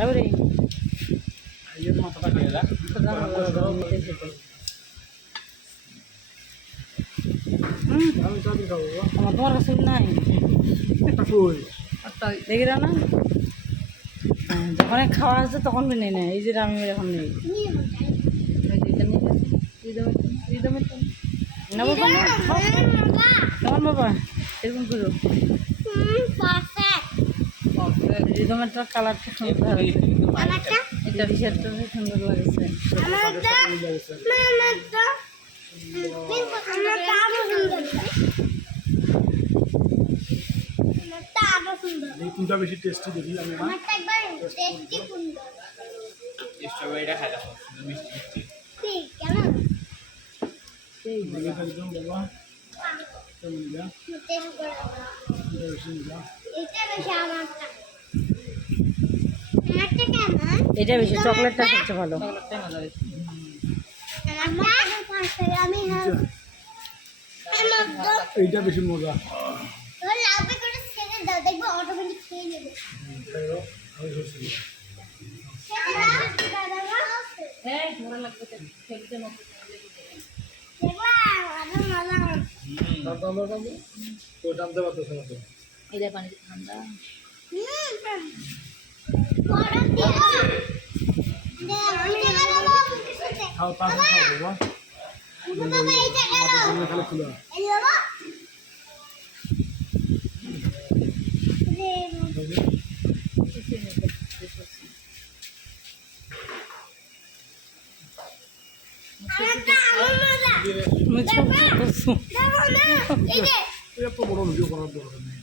আরে এই যে মাথাটা খাইয়ে দাও। আমি চাবি খাবো বাবা। আমার তোমার কাছে নাই একটা কই? দেখি না যখন খাওয়া আছে তখন কিনে নেয় এই যে আমি এখন নেই না বাবা না কেমন বাবা এরকম করো রিদমেরটার কালারটা সুন্দর এটা টি-শার্টটা সুন্দর লাগছে এই কোনটা বেশি টেস্টি দেখি আমি না স্ট্রবেরিটা খাইলাম মিষ্টি মিষ্টি দেখে একদম বাবা কেমন যা বেশি যা এটা বেশি চকলেটটা সবচেয়ে ভালো এইটা বেশি মজা আমি ধরছি তো জানতে পারতেছ না তো এটা পানি ঠান্ডা খাও তারপর খাও বাবা খালি খুলে এত বড় ভিডিও করার দরকার নেই